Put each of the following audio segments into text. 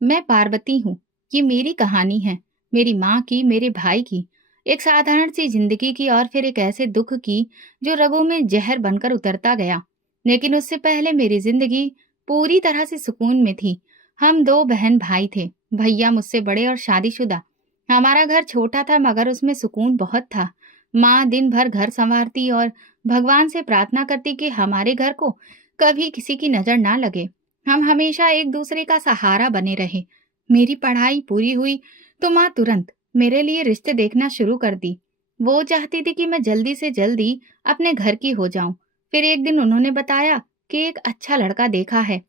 मैं पार्वती हूँ। ये मेरी कहानी है, मेरी माँ की, मेरे भाई की। एक साधारण सी जिंदगी की और फिर एक ऐसे दुख की जो रगों में जहर बनकर उतरता गया। लेकिन उससे पहले मेरी जिंदगी पूरी तरह से सुकून में थी। हम दो बहन भाई थे, भैया मुझसे बड़े और शादीशुदा। हमारा घर छोटा था मगर उसमें सुकून बहुत था। माँ दिन भर घर संवारती और भगवान से प्रार्थना करती कि हमारे घर को कभी किसी की नजर ना लगे। हम हमेशा एक दूसरे का सहारा बने रहे। मेरी पढ़ाई पूरी हुई तो माँ तुरंत मेरे लिए रिश्ते देखना शुरू कर दी। वो चाहती थी कि मैं जल्दी से जल्दी अपने घर की हो जाऊं। फिर एक दिन उन्होंने बताया कि एक अच्छा लड़का देखा है,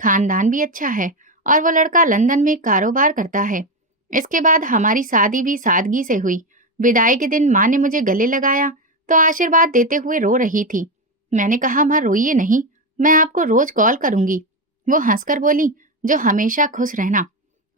खानदान भी अच्छा है और वो लड़का लंदन में कारोबार करता है। इसके बाद हमारी शादी भी सादगी से हुई। विदाई के दिन माँ ने मुझे गले लगाया तो आशीर्वाद देते हुए रो रही थी। मैंने कहा, माँ रोइए नहीं, मैं आपको रोज कॉल करूंगी। वो हंसकर बोली, जो हमेशा खुश रहना।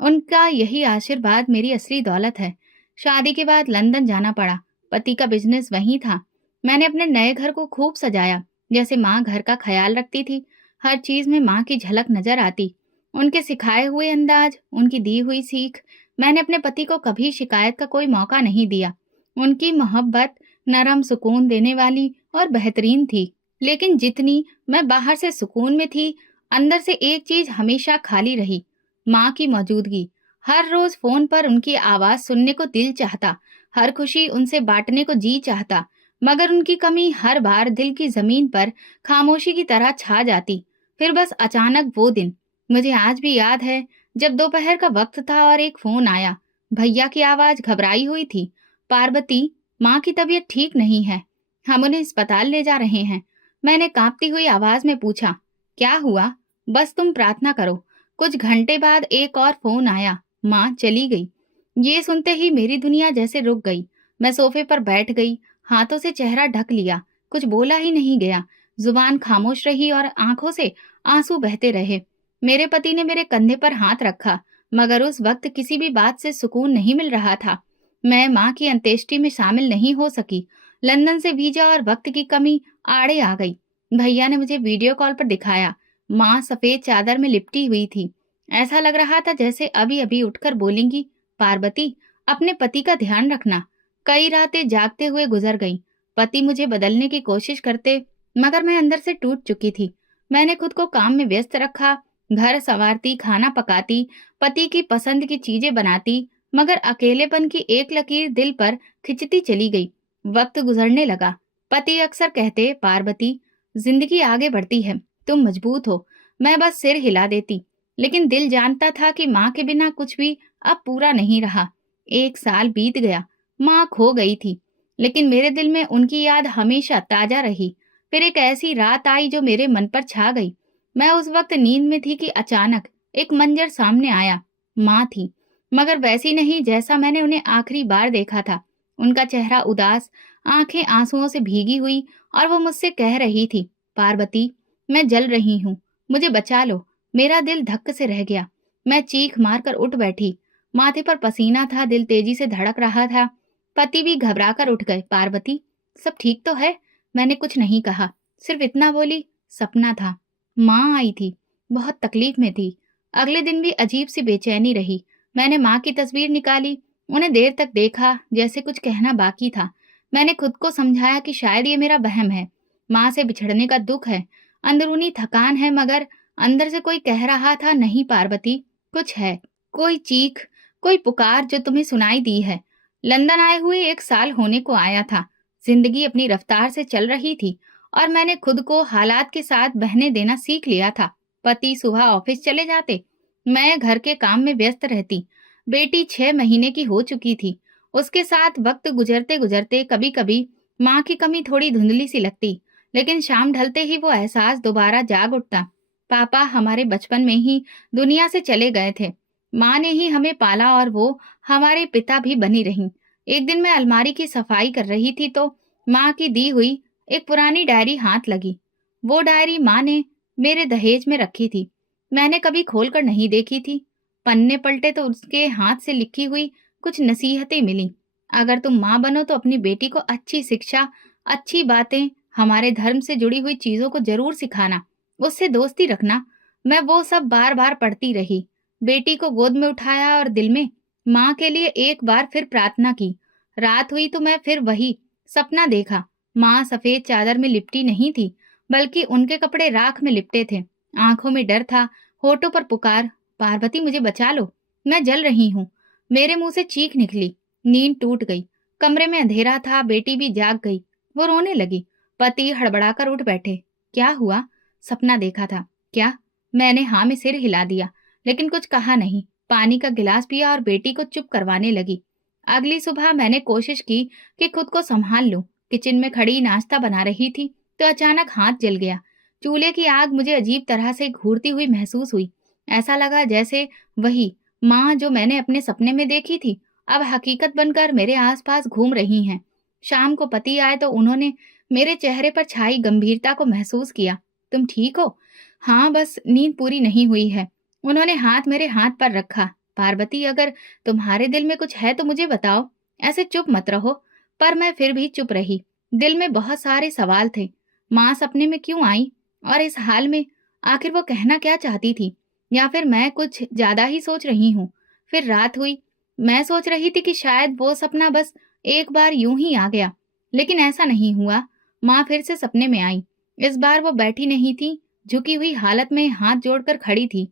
उनका यही आशीर्वाद मेरी असली दौलत है। शादी के बाद लंदन जाना पड़ा। पति का बिजनेस वहीं था। मैंने अपने नए घर को खूब सजाया, जैसे माँ घर का ख्याल रखती थी। हर चीज में माँ की झलक नजर आती। उनके सिखाए हुए अंदाज, उनकी दी हुई सीख। मैंने अपने पति को कभी शिकायत का कोई मौका नहीं दिया। उनकी मोहब्बत नरम, सुकून देने वाली और बेहतरीन थी। लेकिन जितनी मैं बाहर से सुकून में थी, अंदर से एक चीज हमेशा खाली रही, माँ की मौजूदगी। हर रोज फोन पर उनकी आवाज सुनने को दिल चाहता, हर खुशी उनसे बांटने को जी चाहता, मगर उनकी कमी हर बार दिल की जमीन पर खामोशी की तरह छा जाती। फिर बस अचानक वो दिन, मुझे आज भी याद है, जब दोपहर का वक्त था और एक फोन आया। भैया की आवाज घबराई हुई थी। पार्वती, माँ की तबीयत ठीक नहीं है, हम उन्हें अस्पताल ले जा रहे हैं। मैंने कांपती हुई आवाज में पूछा, क्या हुआ? बस तुम प्रार्थना करो। कुछ घंटे बाद एक और फोन आया, माँ चली गई। ये सुनते ही मेरी दुनिया जैसे रुक गई। मैं सोफे पर बैठ गई, हाथों से चेहरा ढक लिया। कुछ बोला ही नहीं गया। जुबान खामोश रही और आंखों से आंसू बहते रहे। मेरे पति ने मेरे कंधे पर हाथ रखा, मगर उस वक्त किसी भी बात से सुकून नहीं मिल रहा था। मैं माँ की अंत्येष्टि में शामिल नहीं हो सकी। लंदन से वीजा और वक्त की कमी आड़े आ गई। भैया ने मुझे वीडियो कॉल पर दिखाया। माँ सफेद चादर में लिपटी हुई थी। ऐसा लग रहा था जैसे अभी अभी उठकर बोलेंगी, पार्वती, अपने पति का ध्यान रखना। कई रातें जागते हुए गुजर गईं। पति मुझे बदलने की कोशिश करते, मगर मैं अंदर से टूट चुकी थी। मैंने खुद को काम में व्यस्त रखा, घर संवारती, खाना पकाती, पति की पसंद की चीजें बनाती, मगर अकेलेपन की एक लकीर दिल पर खिंचती चली गई। वक्त गुजरने लगा। पति अक्सर कहते, पार्वती, जिंदगी आगे बढ़ती है, तुम मजबूत हो। मैं बस सिर हिला देती। लेकिन दिल जानता था कि माँ के बिना कुछ भी अब पूरा नहीं रहा। एक साल बीत गया, माँ खो गई थी, लेकिन मेरे दिल में उनकी याद हमेशा ताजा रही। फिर एक ऐसी रात आई जो मेरे मन पर छा गई। मैं उस वक्त नींद में थी कि अचानक एक मंजर सामने आया। माँ थी, मगर वैसी नहीं जैसा मैंने उन्हें आखिरी बार देखा था। उनका चेहरा उदास, आंखें आंसुओं से भीगी हुई, और वो मुझसे कह रही थी, पार्वती, मैं जल रही हूँ, मुझे बचा लो। मेरा दिल धक्क से रह गया। मैं चीख मारकर उठ बैठी। माथे पर पसीना था, दिल तेजी से धड़क रहा था। पति भी घबरा कर उठ गए। पार्वती, सब ठीक तो है? मैंने कुछ नहीं कहा, सिर्फ इतना बोली, सपना था। माँ आई थी, बहुत तकलीफ में थी। अगले दिन भी अजीब सी बेचैनी रही। मैंने माँ की तस्वीर निकाली, उन्हें देर तक देखा, जैसे कुछ कहना बाकी था। मैंने खुद को समझाया कि शायद ये मेरा वहम है, माँ से बिछड़ने का दुख है, अंदरूनी थकान है, मगर अंदर से कोई कह रहा था, नहीं पार्वती, कुछ है, कोई चीख, कोई पुकार जो तुम्हें सुनाई दी है। लंदन आए हुए एक साल होने को आया था। जिंदगी अपनी रफ्तार से चल रही थी और मैंने खुद को हालात के साथ बहने देना सीख लिया था। पति सुबह ऑफिस चले जाते, मैं घर के काम में व्यस्त रहती। बेटी 6 महीने की हो चुकी थी। उसके साथ वक्त गुजरते गुजरते कभी कभी माँ की कमी थोड़ी धुंधली सी लगती, लेकिन शाम ढलते ही वो एहसास दोबारा जाग उठता। पापा हमारे बचपन में ही दुनिया से चले गए थे। माँ ने ही हमें पाला और वो हमारे पिता भी बनी रहीं। एक दिन मैं अलमारी की सफाई कर रही थी तो माँ की दी हुई एक पुरानी डायरी हाथ लगी। वो डायरी माँ ने मेरे दहेज में रखी थी। मैंने कभी खोलकर नहीं देखी थी। पन्ने पलटे तो उसके हाथ से लिखी हुई कुछ नसीहतें मिली। अगर तुम माँ बनो तो अपनी बेटी को अच्छी शिक्षा, अच्छी बातें, हमारे धर्म से जुड़ी हुई चीजों को जरूर सिखाना, उससे दोस्ती रखना। मैं वो सब बार बार पढ़ती रही। बेटी को गोद में उठाया और दिल में माँ के लिए एक बार फिर प्रार्थना की। रात हुई तो मैं फिर वही सपना देखा। माँ सफेद चादर में लिपटी नहीं थी, बल्कि उनके कपड़े राख में लिपटे थे। आंखों में डर था, होठों पर पुकार, पार्वती मुझे बचा लो, मैं जल रही हूँ। मेरे मुंह से चीख निकली। नींद टूट गई। कमरे में अंधेरा था, बेटी भी जाग गई। वो रोने लगी। पति हड़बड़ाकर उठ बैठे। क्या हुआ? सपना देखा था क्या? मैंने हाँ में सिर हिला दिया, लेकिन कुछ कहा नहीं। पानी का गिलास पिया और बेटी को चुप करवाने लगी। अगली सुबह मैंने कोशिश की कि खुद को संभाल लूं। किचन में खड़ी नाश्ता बना रही थी तो अचानक हाथ जल गया। चूल्हे की आग मुझे अजीब तरह से घूरती हुई महसूस हुई। ऐसा लगा जैसे वही माँ जो मैंने अपने सपने में देखी थी अब हकीकत बनकर मेरे आसपास घूम रही हैं। शाम को पति आए तो उन्होंने मेरे चेहरे पर छाई गंभीरता को महसूस किया। तुम ठीक हो? हाँ, बस नींद पूरी नहीं हुई है। उन्होंने हाथ मेरे हाथ पर रखा। पार्वती, अगर तुम्हारे दिल में कुछ है तो मुझे बताओ, ऐसे चुप मत रहो। पर मैं फिर भी चुप रही। दिल में बहुत सारे सवाल थे। माँ सपने में क्यों आई? और इस हाल में आखिर वो कहना क्या चाहती थी? या फिर मैं कुछ ज्यादा ही सोच रही हूँ? फिर रात हुई। मैं सोच रही थी कि शायद वो सपना बस एक बार यूं ही आ गया, लेकिन ऐसा नहीं हुआ। माँ फिर से सपने में आई। इस बार वो बैठी नहीं थी, झुकी हुई हालत में हाथ जोड़कर खड़ी थी।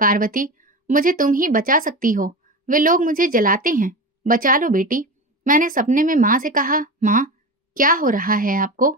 पार्वती, मुझे तुम ही बचा सकती हो। वे लोग मुझे जलाते हैं, बचा लो बेटी। मैंने सपने में माँ से कहा। माँ, क्या हो रहा है आपको?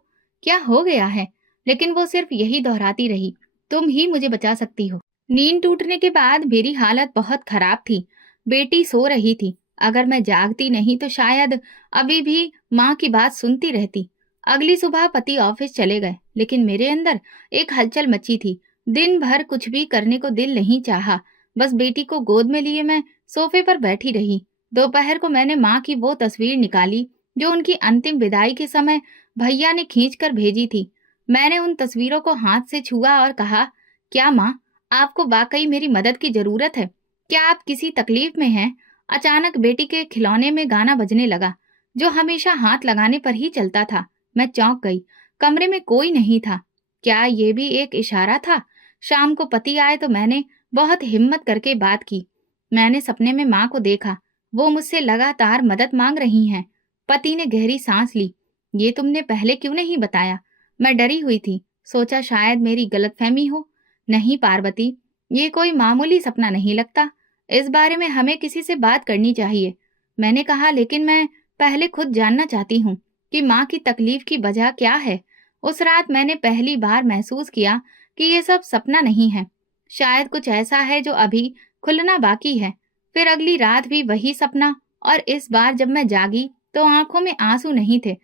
क्या हो गया है? लेकिन वो सिर्फ यही दोहराती रही, तुम ही मुझे बचा सकती हो। नींद टूटने के बाद मेरी हालत बहुत खराब थी। बेटी सो रही थी। अगर मैं जागती नहीं तो शायद अभी भी माँ की बात सुनती रहती। अगली सुबह पति ऑफिस चले गए, लेकिन मेरे अंदर एक हलचल मची थी। दिन भर कुछ भी करने को दिल नहीं चाहा। बस बेटी को गोद में लिए मैं सोफे पर बैठी रही। दोपहर को मैंने माँ की वो तस्वीर निकाली जो उनकी अंतिम विदाई के समय भैया ने खींच कर भेजी थी। मैंने उन तस्वीरों को हाथ से छुआ और कहा, क्या माँ, आपको वाकई मेरी मदद की जरूरत है? क्या आप किसी तकलीफ में हैं? अचानक बेटी के खिलौने में गाना बजने लगा, जो हमेशा हाथ लगाने पर ही चलता था। मैं चौंक गई। कमरे में कोई नहीं था। क्या ये भी एक इशारा था? शाम को पति आए तो मैंने बहुत हिम्मत करके बात की। मैंने सपने में माँ को देखा। वो मुझसे लगातार मदद मांग रही हैं। पति ने गहरी सांस ली। ये तुमने पहले क्यों नहीं बताया? मैं डरी हुई थी। सोचा शायद मेरी गलतफहमी हो। नहीं पार्वती, ये कोई मामूली सपना नहीं लगता। इस बारे में हमें किसी से बात करनी चाहिए। मैंने कहा, लेकिन मैं पहले खुद जानना चाहती हूँ कि माँ की तकलीफ की वजह क्या है। उस रात मैंने पहली बार महसूस किया कि ये सब सपना नहीं है। शायद कुछ ऐसा है जो अभी खुलना बाकी है। फिर अगली रात भी वही सपना, और इस बार जब मैं जागी तो आंखों में आंसू नहीं थे।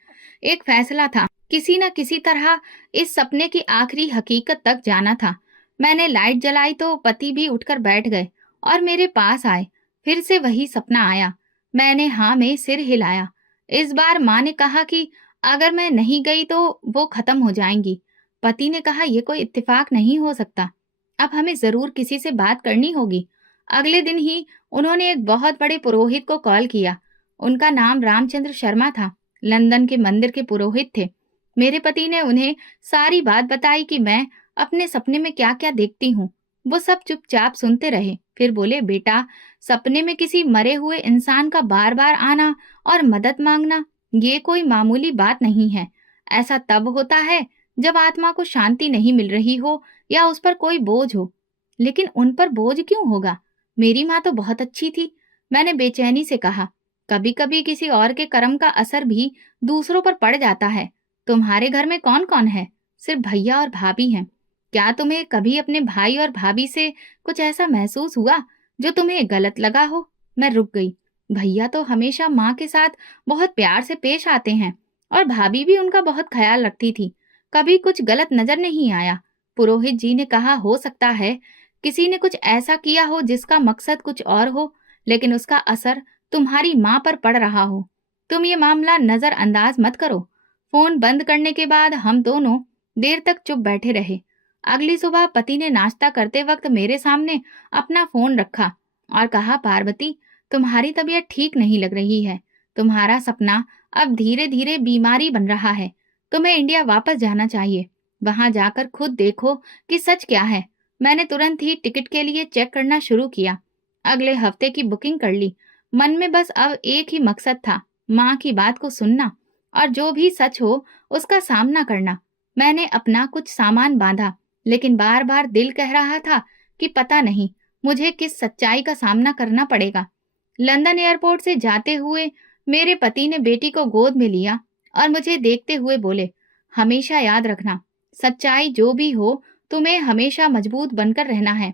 एक फैसला था, किसी न किसी तरह इस सपने की आखिरी हकीकत तक जाना था। मैंने लाइट जलाई तो पति भी उठकर बैठ गए और मेरे पास आए। फिर से वही सपना आया। मैंने हाँ में सिर हिलाया। इस बार माँ ने कहा कि अगर मैं नहीं गई तो वो खत्म हो जाएंगी। पति ने कहा, यह कोई इत्तेफाक नहीं हो सकता, अब हमें जरूर किसी से बात करनी होगी। अगले दिन ही उन्होंने एक बहुत बड़े पुरोहित को कॉल किया। उनका नाम रामचंद्र शर्मा था। लंदन के मंदिर के पुरोहित थे। मेरे पति ने उन्हें सारी बात बताई कि मैं अपने सपने में क्या क्या देखती हूँ। वो सब चुपचाप सुनते रहे। फिर बोले, बेटा, सपने में किसी मरे हुए इंसान का बार बार आना और मदद मांगना ये कोई मामूली बात नहीं है। ऐसा तब होता है जब आत्मा को शांति नहीं मिल रही हो या उस पर कोई बोझ हो। लेकिन उन पर बोझ क्यों होगा? मेरी माँ तो बहुत अच्छी थी। मैंने बेचैनी से कहा, कभी कभी किसी और के कर्म का असर भी दूसरों पर पड़ जाता है। तुम्हारे घर में कौन कौन है? सिर्फ भैया और भाभी हैं। क्या तुम्हें कभी अपने भाई और भाभी से कुछ ऐसा महसूस हुआ जो तुम्हें गलत लगा हो? मैं रुक गई। भैया तो हमेशा माँ के साथ बहुत प्यार से पेश आते हैं और भाभी भी उनका बहुत ख्याल रखती थी। कभी कुछ गलत नजर नहीं आया। पुरोहित जी ने कहा, हो सकता है किसी ने कुछ ऐसा किया हो जिसका मकसद कुछ और हो, लेकिन उसका असर तुम्हारी माँ पर पड़ रहा हो। तुम ये मामला नजरअंदाज मत करो। फोन बंद करने के बाद हम दोनों देर तक चुप बैठे रहे। अगली सुबह पति ने नाश्ता करते वक्त मेरे सामने अपना फोन रखा और कहा, पार्वती, तुम्हारी तबीयत ठीक नहीं लग रही है। तुम्हारा सपना अब धीरे धीरे बीमारी बन रहा है। तुम्हें इंडिया वापस जाना चाहिए। वहां जाकर खुद देखो कि सच क्या है। मैंने तुरंत ही टिकट के लिए चेक करना शुरू किया। अगले हफ्ते की बुकिंग कर ली। मन में बस अब एक ही मकसद था, माँ की बात को सुनना और जो भी सच हो उसका सामना करना। मैंने अपना कुछ सामान बांधा, लेकिन बार बार दिल कह रहा था कि पता नहीं मुझे किस सच्चाई का सामना करना पड़ेगा। लंदन एयरपोर्ट से जाते हुए मेरे पति ने बेटी को गोद में लिया और मुझे देखते हुए बोले, हमेशा याद रखना, सच्चाई जो भी हो, तुम्हें हमेशा मजबूत बनकर रहना है।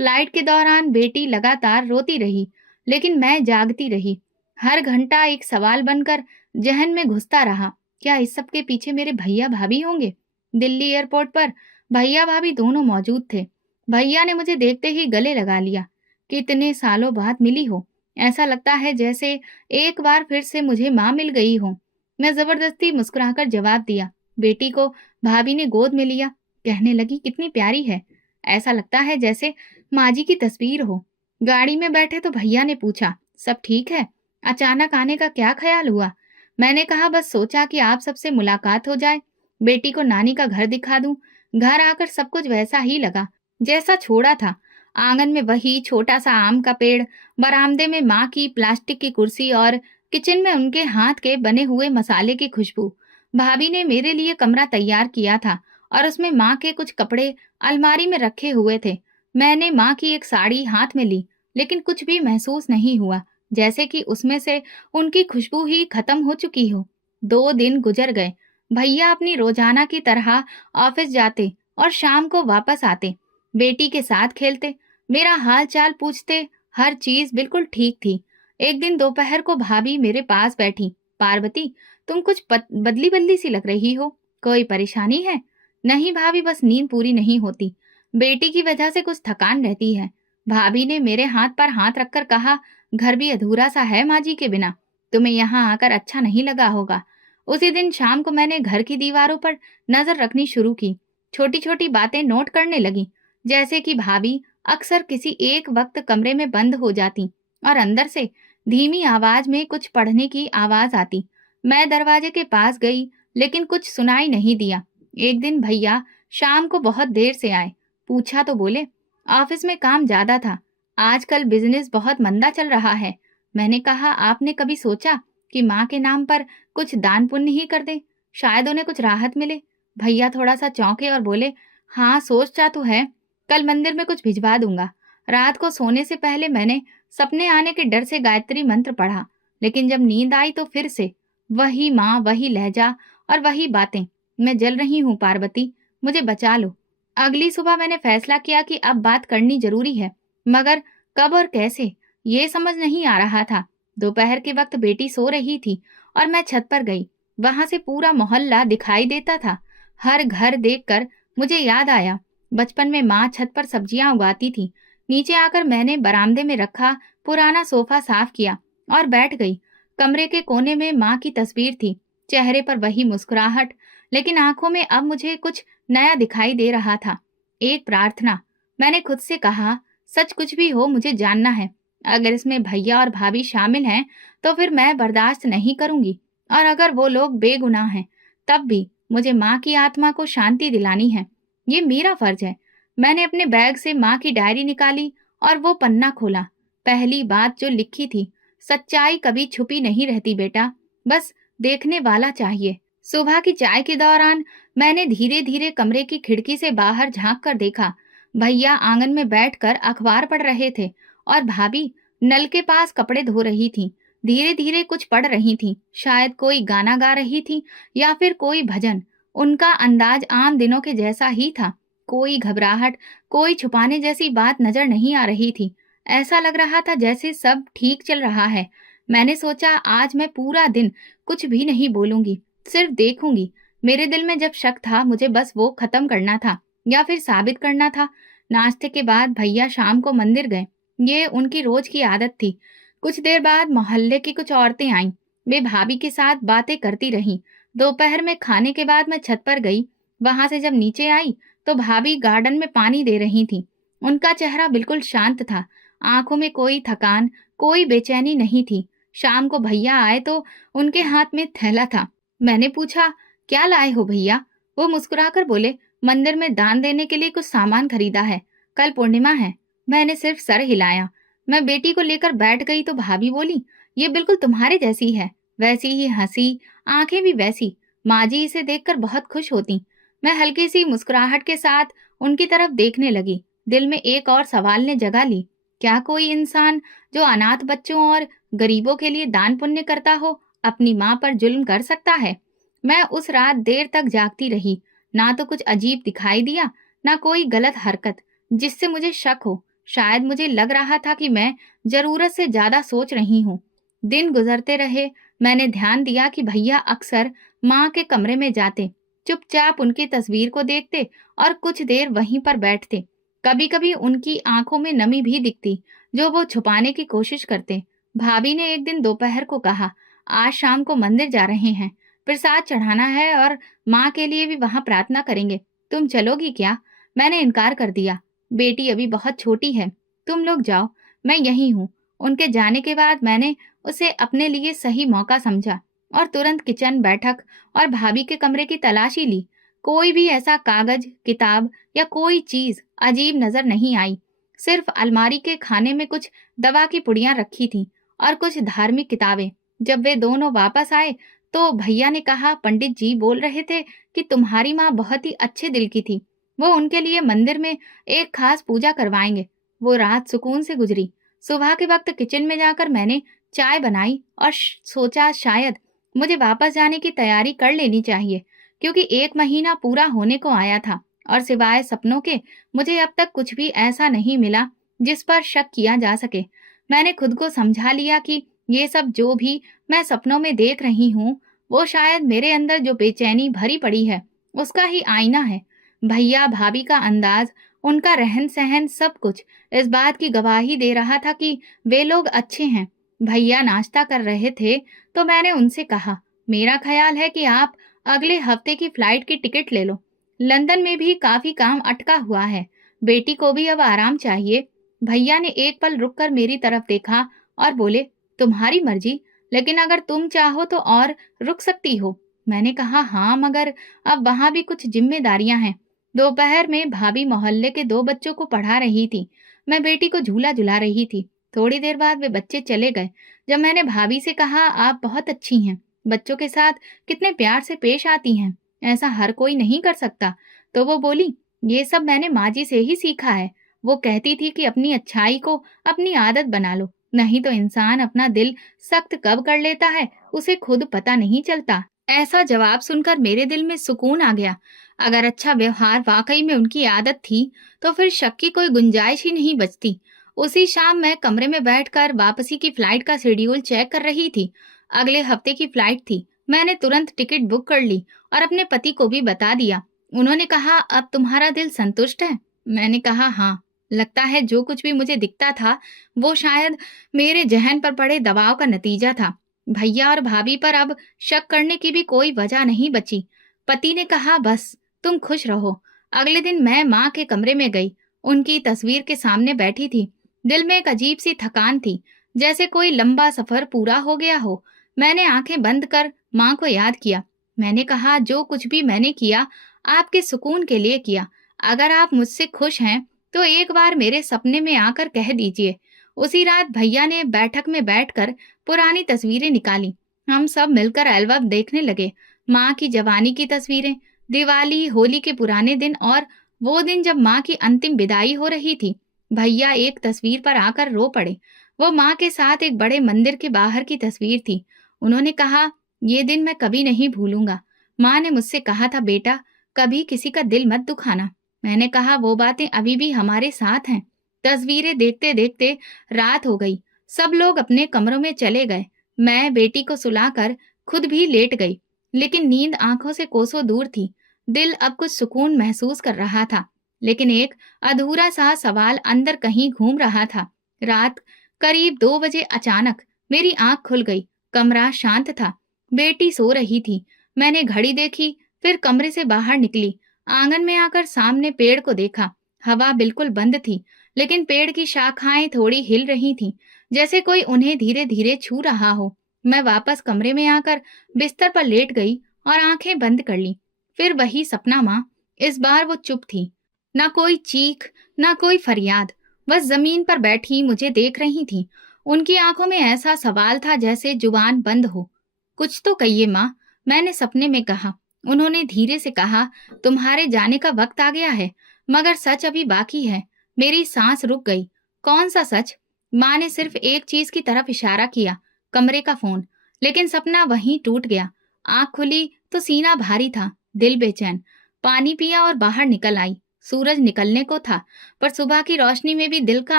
फ्लाइट के दौरान बेटी लगातार रोती रही, लेकिन मैं जागती रही। हर घंटा एक सवाल बनकर जहन में घुसता रहा, क्या इस सब के पीछे मेरे भैया भाभी होंगे? दिल्ली एयरपोर्ट पर भैया भाभी दोनों मौजूद थे। भैया ने मुझे देखते ही गले लगा लिया। कितने सालों बाद मिली हो, ऐसा लगता है जैसे एक बार फिर से मुझे माँ मिल गई हो। मैं जबरदस्ती मुस्कुराकर जवाब दिया। बेटी को भाभी ने गोद में लिया, कहने लगी, कितनी प्यारी है, ऐसा लगता है जैसे माँ जी की तस्वीर हो। गाड़ी में बैठे तो भैया ने पूछा, सब ठीक है? अचानक आने का क्या ख्याल हुआ? मैंने कहा, बस सोचा कि आप सबसे मुलाकात हो जाए, बेटी को नानी का घर दिखा दूं। घर आकर सब कुछ वैसा ही लगा जैसा छोड़ा था। आंगन में वही छोटा सा आम का पेड़, बरामदे में माँ की प्लास्टिक की कुर्सी और किचन में उनके हाथ के बने हुए मसाले की खुशबू। भाभी ने मेरे लिए कमरा तैयार किया था और उसमें माँ के कुछ कपड़े अलमारी में रखे हुए थे। मैंने माँ की एक साड़ी हाथ में ली, लेकिन कुछ भी महसूस नहीं हुआ, जैसे कि उसमें से उनकी खुशबू ही खत्म हो चुकी हो। 2 दिन गुजर गए। भैया अपनी रोजाना की तरह ऑफिस जाते और शाम को वापस आते, बेटी के साथ खेलते, मेरा हाल चाल पूछते। हर चीज बिल्कुल ठीक थी। एक दिन दोपहर को भाभी मेरे पास बैठी, पार्वती, तुम कुछ बदली बदली सी लग रही हो, कोई परेशानी है? नहीं भाभी, बस नींद पूरी नहीं होती, बेटी की वजह से कुछ थकान रहती है। भाभी ने मेरे हाथ पर हाथ रखकर कहा, घर भी अधूरा सा है माँ जी के बिना, तुम्हें यहाँ आकर अच्छा नहीं लगा होगा। उसी दिन शाम को मैंने घर की दीवारों पर नजर रखनी शुरू की, छोटी छोटी बातें नोट करने लगी, जैसे कि भाभी अक्सर किसी एक वक्त कमरे में बंद हो जाती और अंदर से धीमी आवाज में कुछ पढ़ने की आवाज आती। मैं दरवाजे के पास गई, लेकिन कुछ सुनाई नहीं दिया। एक दिन भैया शाम को बहुत देर से आए। पूछा तो बोले, ऑफिस में काम ज्यादा था, आजकल बिजनेस बहुत मंदा चल रहा है। मैंने कहा, आपने कभी सोचा कि माँ के नाम पर कुछ दान पुण्य ही कर दे, शायद उन्हें कुछ राहत मिले? भैया थोड़ा सा चौंके और बोले, हाँ सोचता तो है, कल मंदिर में कुछ भिजवा दूंगा। रात को सोने से पहले मैंने सपने आने के डर से गायत्री मंत्र पढ़ा, लेकिन जब नींद आई तो फिर से वही माँ, वही लहजा और वही बातें। मैं जल रही हूँ पार्वती, मुझे बचा लो। अगली सुबह मैंने फैसला किया कि अब बात करनी जरूरी है, मगर कब और कैसे ये समझ नहीं आ रहा था। दोपहर के वक्त बेटी सो रही थी और मैं छत पर गई। वहां से पूरा मोहल्ला दिखाई देता था। हर घर देखकर मुझे याद आया, बचपन में माँ छत पर सब्जियां उगाती थी। नीचे आकर मैंने बरामदे में रखा पुराना सोफा साफ किया और बैठ गई। कमरे के कोने में माँ की तस्वीर थी, चेहरे पर वही मुस्कुराहट, लेकिन आंखों में अब मुझे कुछ नया दिखाई दे रहा था। एक प्रार्थना। मैंने खुद से कहा, सच कुछ भी हो मुझे जानना है। अगर इसमें भैया और भाभी शामिल हैं तो फिर मैं बर्दाश्त नहीं करूंगी, और अगर वो लोग बेगुनाह हैं तब भी मुझे माँ की आत्मा को शांति दिलानी है। ये मेरा फर्ज है। मैंने अपने बैग से माँ की डायरी निकाली और वो पन्ना खोला। पहली बात जो लिखी थी, सच्चाई कभी छुपी नहीं रहती बेटा, बस देखने वाला चाहिए। सुबह की चाय के दौरान मैंने धीरे धीरे कमरे की खिड़की से बाहर झांक कर देखा। भैया आंगन में बैठकर अखबार पढ़ रहे थे और भाभी नल के पास कपड़े धो रही थी। धीरे धीरे कुछ पढ़ रही थी, शायद कोई गाना गा रही थी या फिर कोई भजन। उनका अंदाज आम दिनों के जैसा ही था, कोई घबराहट, कोई छुपाने जैसी बात नजर नहीं आ रही थी। ऐसा लग रहा था जैसे सब ठीक चल रहा है। मैंने सोचा, आज मैं पूरा दिन कुछ भी नहीं बोलूंगी, सिर्फ देखूंगी। मेरे दिल में जब शक था, मुझे बस वो खत्म करना था या फिर साबित करना था। नाश्ते के बाद भैया शाम को मंदिर गए, ये उनकी रोज की आदत थी। कुछ देर बाद मोहल्ले की कुछ औरतें आईं। वे भाभी के साथ बातें करती रहीं। दोपहर में खाने के बाद मैं छत पर गई। वहां से जब नीचे आई तो भाभी गार्डन में पानी दे रही थी। उनका चेहरा बिल्कुल शांत था, आंखों में कोई थकान, कोई बेचैनी नहीं थी। शाम को भैया आए तो उनके हाथ में थैला था। मैंने पूछा, क्या लाए हो भैया? वो मुस्कुराकर बोले, मंदिर में दान देने के लिए कुछ सामान खरीदा है, कल पूर्णिमा है। मैंने सिर्फ सर हिलाया। मैं बेटी को लेकर बैठ गई तो भाभी बोली, ये बिल्कुल तुम्हारे जैसी है, वैसी ही हंसी, आंखें भी वैसी। माँ जी इसे देखकर बहुत खुश होती। मैं हल्की सी मुस्कुराहट के साथ उनकी तरफ देखने लगी। दिल में एक और सवाल ने जगह ली, क्या कोई इंसान जो अनाथ बच्चों और गरीबों के लिए दान पुण्य करता हो, अपनी माँ पर जुल्म कर सकता है? मैं उस रात देर तक जागती रही। ना तो कुछ अजीब दिखाई दिया, ना कोई गलत हरकत जिससे मुझे शक हो। शायद मुझे लग रहा था कि मैं जरूरत से ज्यादा सोच रही हूँ। दिन गुजरते रहे। मैंने ध्यान दिया कि भैया अक्सर माँ के कमरे में जाते, चुपचाप उनकी तस्वीर को देखते और कुछ देर वहीं पर बैठते। कभी कभी उनकी आंखों में नमी भी दिखती, जो वो छुपाने की कोशिश करते। भाभी ने एक दिन दोपहर को कहा, आज शाम को मंदिर जा रहे हैं, प्रसाद चढ़ाना है और माँ के लिए भी वहां प्रार्थना करेंगे। तुम चलोगी क्या? मैंने इनकार कर दिया। बेटी अभी बहुत छोटी है, तुम लोग जाओ, मैं यहीं हूँ। उनके जाने के बाद मैंने उसे अपने लिए सही मौका समझा और तुरंत किचन, बैठक और भाभी के कमरे की तलाशी ली। कोई भी ऐसा कागज, किताब या कोई चीज अजीब नजर नहीं आई। सिर्फ अलमारी के खाने में कुछ दवा की पुड़ियां रखी थी और कुछ धार्मिक किताबें। जब वे दोनों वापस आए तो भैया ने कहा, पंडित जी बोल रहे थे कि तुम्हारी माँ बहुत ही अच्छे दिल की थी, वो उनके लिए मंदिर में एक खास पूजा करवाएंगे। वो रात सुकून से गुजरी। सुबह के वक्त किचन में जाकर मैंने चाय बनाई और सोचा शायद मुझे वापस जाने की तैयारी कर लेनी चाहिए, क्योंकि 1 महीना पूरा होने को आया था और सिवाय सपनों के मुझे अब तक कुछ भी ऐसा नहीं मिला जिस पर शक किया जा सके। मैंने खुद को समझा लिया कि ये सब जो भी मैं सपनों में देख रही हूँ, वो शायद मेरे अंदर जो बेचैनी भरी पड़ी है उसका ही आईना है। भैया भाभी का अंदाज, उनका रहन सहन, सब कुछ इस बात की गवाही दे रहा था कि वे लोग अच्छे हैं। भैया नाश्ता कर रहे थे तो मैंने उनसे कहा, मेरा ख्याल है कि आप अगले हफ्ते की फ्लाइट की टिकट ले लो। लंदन में भी काफी काम अटका हुआ है, बेटी को भी अब आराम चाहिए। भैया ने एक पल रुककर मेरी तरफ देखा और बोले, तुम्हारी मर्जी, लेकिन अगर तुम चाहो तो और रुक सकती हो। मैंने कहा, हाँ, मगर अब वहां भी कुछ जिम्मेदारियां हैं। दोपहर में भाभी मोहल्ले के 2 बच्चों को पढ़ा रही थी, मैं बेटी को झूला झुला रही थी। थोड़ी देर बाद वे बच्चे चले गए। जब मैंने भाभी से कहा, आप बहुत अच्छी हैं, बच्चों के साथ कितने प्यार से पेश आती हैं, ऐसा हर कोई नहीं कर सकता, तो वो बोली, ये सब मैंने माँ जी से ही सीखा है। वो कहती थी कि अपनी अच्छाई को अपनी आदत बना लो, नहीं तो इंसान अपना दिल सख्त कब कर लेता है उसे खुद पता नहीं चलता। ऐसा जवाब सुनकर मेरे दिल में सुकून आ गया। अगर अच्छा व्यवहार वाकई में उनकी आदत थी, तो फिर शक की कोई गुंजाइश ही नहीं बचती। उसी शाम मैं कमरे में बैठकर वापसी की फ्लाइट का शेड्यूल चेक कर रही थी। अगले हफ्ते की फ्लाइट थी। मैंने तुरंत टिकट बुक कर ली और अपने पति को भी बता दिया। उन्होंने कहा, अब तुम्हारा दिल संतुष्ट है? मैंने कहा, हाँ। लगता है जो कुछ भी मुझे दिखता था वो शायद मेरे जहन पर पड़े दबाव का नतीजा था। भैया और भाभी पर अब शक करने की भी कोई वजह नहीं बची। पति ने कहा, बस तुम खुश रहो। अगले दिन मैं माँ के कमरे में गई। उनकी तस्वीर के सामने बैठी थी। दिल में एक अजीब सी थकान थी, जैसे कोई लंबा सफर पूरा हो गया हो। मैंने आंखें बंद कर माँ को याद किया। मैंने कहा, जो कुछ भी मैंने किया आपके सुकून के लिए किया। अगर आप मुझसे खुश हैं तो एक बार मेरे सपने में आकर कह दीजिए। उसी रात भैया ने बैठक में बैठकर पुरानी तस्वीरें निकाली। हम सब मिलकर एल्बम देखने लगे। माँ की जवानी की तस्वीरें, दिवाली, होली के पुराने दिन और वो दिन जब माँ की अंतिम विदाई हो रही थी। भैया एक तस्वीर पर आकर रो पड़े। वो माँ के साथ एक बड़े मंदिर के बाहर की तस्वीर थी। उन्होंने कहा, ये दिन मैं कभी नहीं भूलूंगा। माँ ने मुझसे कहा था, बेटा कभी किसी का दिल मत दुखाना। मैंने कहा, वो बातें अभी भी हमारे साथ हैं। तस्वीरें देखते देखते रात हो गई। सब लोग अपने कमरों में चले गए। मैं बेटी को सुलाकर खुद भी लेट गई, लेकिन नींद आंखों से कोसों दूर थी। दिल अब कुछ सुकून महसूस कर रहा था, लेकिन एक अधूरा सा सवाल अंदर कहीं घूम रहा था। रात करीब 2 बजे अचानक मेरी आंख खुल गई। कमरा शांत था, बेटी सो रही थी। मैंने घड़ी देखी, फिर कमरे से बाहर निकली। आंगन में आकर सामने पेड़ को देखा। हवा बिल्कुल बंद थी, लेकिन पेड़ की शाखाएं थोड़ी हिल रही थीं, जैसे कोई उन्हें धीरे धीरे छू रहा हो। मैं वापस कमरे में आकर बिस्तर पर लेट गई और आंखें बंद कर ली। फिर वही सपना माँ। इस बार वो चुप थी। ना कोई चीख, ना कोई फरियाद। बस जमीन पर बैठी मुझे देख रही थी। उनकी आंखों में ऐसा सवाल था जैसे जुबान बंद हो। कुछ तो कहिए माँ, मैंने सपने में कहा। उन्होंने धीरे से कहा, तुम्हारे जाने का वक्त आ गया है, मगर सच अभी बाकी है। मेरी सांस रुक गई। कौन सा सच? माँ ने सिर्फ एक चीज की तरफ इशारा किया, कमरे का फोन। लेकिन सपना वहीं टूट गया। आंख खुली तो सीना भारी था, दिल बेचैन। पानी पिया और बाहर निकल आई। सूरज निकलने को था, पर सुबह की रोशनी में भी दिल का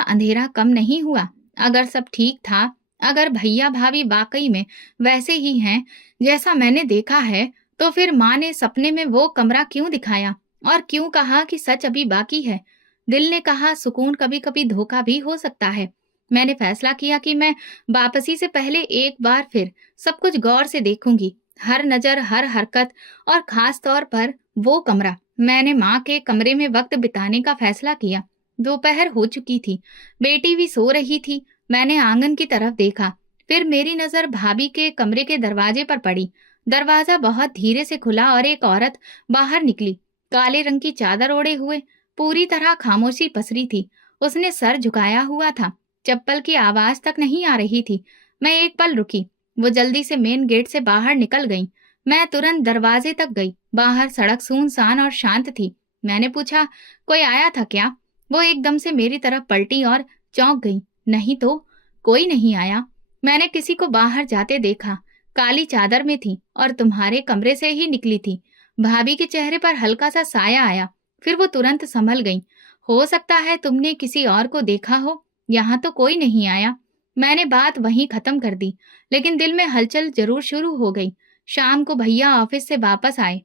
अंधेरा कम नहीं हुआ। अगर सब ठीक था, अगर भैया भाभी वाकई में वैसे ही हैं जैसा मैंने देखा है, तो फिर माँ ने सपने में वो कमरा क्यों दिखाया और क्यों कहा कि सच अभी बाकी है? दिल ने कहा सुकून कभी कभी धोखा भी हो सकता है। मैंने फैसला किया कि मैं वापसी से पहले एक बार फिर सब कुछ गौर से देखूंगी, हर नजर, हर हरकत, और खास तौर पर वो कमरा। मैंने माँ के कमरे में वक्त बिताने का फैसला किया। दोपहर हो चुकी थी, बेटी भी सो रही थी। मैंने आंगन की तरफ देखा, फिर मेरी नजर भाभी के कमरे के दरवाजे पर पड़ी। दरवाजा बहुत धीरे से खुला और एक औरत बाहर निकली, काले रंग की चादर ओढ़े हुए। पूरी तरह खामोशी पसरी थी। उसने सर झुकाया हुआ था। चप्पल की आवाज तक नहीं आ रही थी। मैं एक पल रुकी। वो जल्दी से मेन गेट से बाहर निकल गई। मैं तुरंत दरवाजे तक गई। बाहर सड़क सुनसान और शांत थी। मैंने पूछा, कोई आया था क्या? वो एकदम से मेरी तरफ पलटी और चौंक गई। नहीं तो, कोई नहीं आया। मैंने किसी को बाहर जाते देखा, काली चादर में थी और तुम्हारे कमरे से ही निकली थी। भाभी के चेहरे पर हल्का सा साया आया, फिर वो तुरंत संभल गई। हो सकता है तुमने किसी और को देखा हो, यहाँ तो कोई नहीं आया। मैंने बात वहीं खत्म कर दी, लेकिन दिल में हलचल जरूर शुरू हो गई। शाम को भैया ऑफिस से वापस आए।